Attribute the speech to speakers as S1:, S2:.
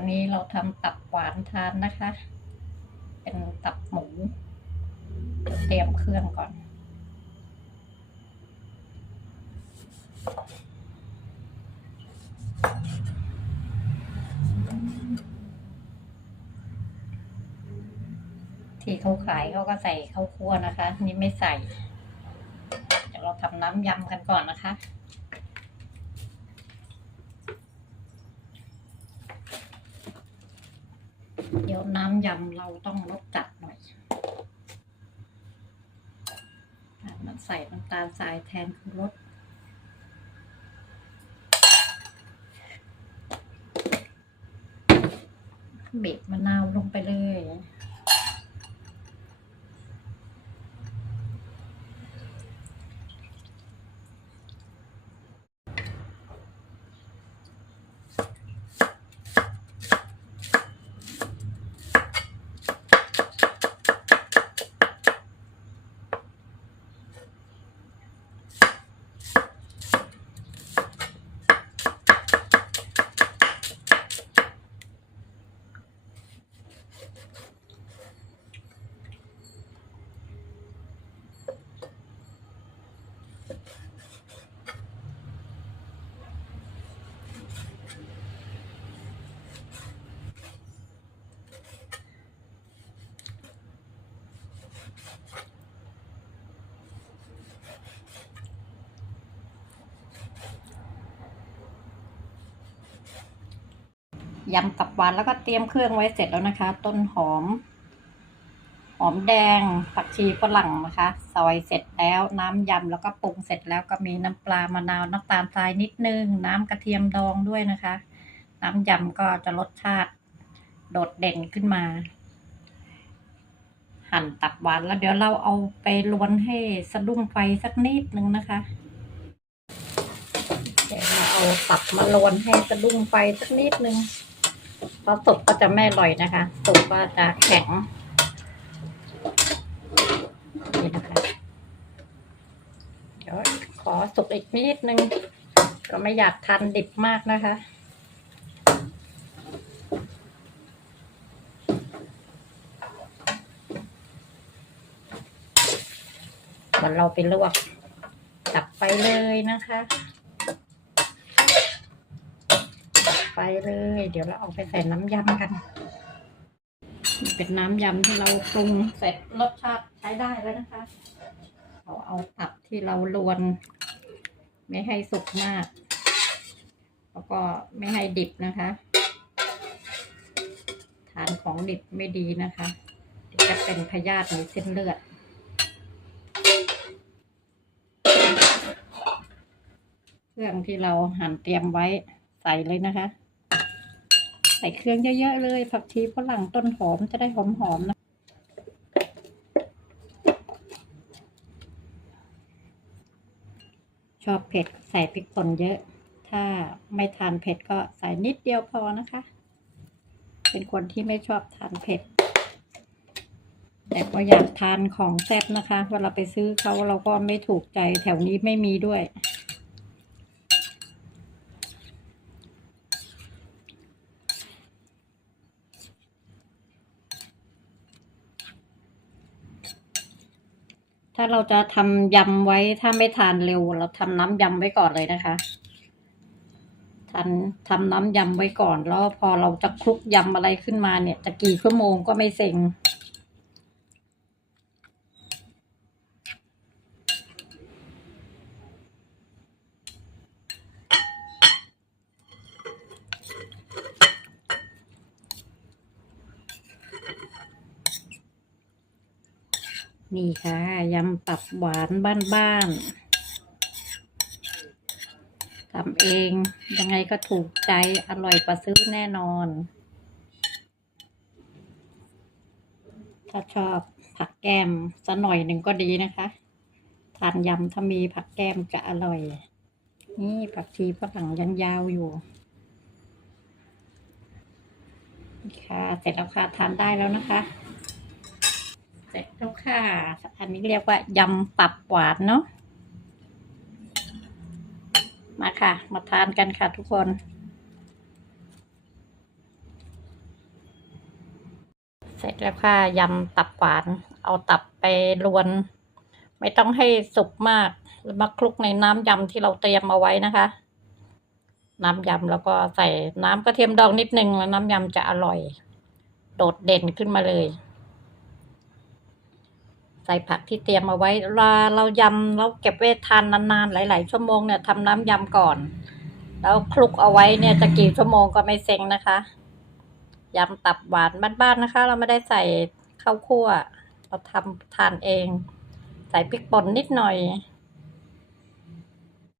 S1: ันนี้เราทำตับหวานทานนะคะ เป็นตับหมูเดี๋ยวเตรียมเครื่องก่อน ที่เขาขายเขาก็ใส่ข้าวคั่วนะคะ นี่ไม่ใส่ เดี๋ยวเราทำน้ำยำกันก่อนนะคะ เดี๋ยวน้ำยำเราต้องลดจัดหน่อยมันใส่น้ำตาลทรายแทนคือรสบีบมะนาวลงไปเลย ยำตับหวานแล้วก็เตรียมเครื่องไว้เสร็จแล้วนะคะ ต้นหอม หอมแดงผักชีฝรั่งนะคะ ซอยเสร็จแล้วน้ำยำแล้วก็ปรุงเสร็จแล้วก็มีน้ำปลามะนาวน้ำตาลทรายนิดนึง น้ำกระเทียมดองด้วยนะคะ น้ำยำก็จะรสชาติโดดเด่นขึ้นมา หั่นตับหวานแล้วเดี๋ยวเราเอาไปลวนให้สะดุ้งไฟสักนิดนึงนะคะเดี๋ยวเราเอาตับมาลวนให้สะดุ้งไฟสักนิดนึง เพราะสุกก็จะไม่อร่อยนะคะ สุกก็จะแข็ง นี่นะคะ เดี๋ยวขอสุกอีกนิดนึง ก็ไม่อยากทานดิบมากนะคะมันเราไปลวกตับไปเลยนะคะตับ ไปเลย เดี๋ยวเราเอาไปใส่น้ำยำกันเป็นน้ำยำที่เราปรุงเสร็จรสชาติใช้ได้แล้วนะคะ เราเอาตับที่เราลวน ไม่ให้สุกมาก แล้วก็ไม่ให้ดิบนะคะ ทานของดิบไม่ดีนะคะจะเป็นพยาธิในเส้นเลือดเครื่องที่เราหั่นเตรียมไว้ใส่เลยนะคะ ใส่เครื่องเยอะๆเลย ผักชีฝรั่งต้นหอมจะได้หอมๆนะชอบเผ็ดใส่พริกป่นเยอะ ถ้าไม่ทานเผ็ดก็ใส่นิดเดียวพอนะคะ เป็นคนที่ไม่ชอบทานเผ็ด แต่ก็อยากทานของแซ่บนะคะ เวลาไปซื้อเขาเราก็ไม่ถูกใจแถวนี้ไม่มีด้วย ถ้าเราจะทำยำไว้ถ้าไม่ทานเร็ว เราทำน้ำยำไว้ก่อนเลยนะคะทำทำน้ำยำไว้ก่อน แล้วพอเราจะคลุกยำอะไรขึ้นมาเนี่ย จะกี่ชั่วโมงก็ไม่เซ็ง นี่ค่ะยำตับหวานบ้านๆทำเองยังไงก็ถูกใจอร่อยกว่าซื้อแน่นอน ถ้าชอบผักแก้มสักหน่อยหนึ่งก็ดีนะคะทานยำถ้ามีผักแก้มจะอร่อย นี่ผักชีฝรั่งยังยาวอยู่ค่ะ เสร็จแล้วค่ะทานได้แล้วนะคะ เสร็จแล้วค่ะ อันนี้เรียกว่ายำตับหวานเนาะ มาค่ะ มาทานกันค่ะทุกคน เสร็จแล้วค่ะยำตับหวาน เอาตับไปรวน ไม่ต้องให้สุกมากแล้วมาคลุกในน้ำยำที่เราเตรียมเอาไว้นะคะ น้ำยำแล้วก็ใส่น้ำกระเทียมดองนิดนึงแล้วน้ำยำจะอร่อย โดดเด่นขึ้นมาเลย ใส่ผักที่เตรียมเอาไว้เราเรายำเราเก็บไว้ทานนานๆ หลาย ๆ ชั่วโมงเนี่ยทำน้ำยำก่อน แล้วคลุกเอาไว้เนี่ยจะกี่ชั่วโมงก็ไม่เซ็งนะคะยำตับหวานบ้านๆนะคะ เราไม่ได้ใส่ข้าวคั่ว เราทำทานเอง ใส่พริกป่นนิดหน่อย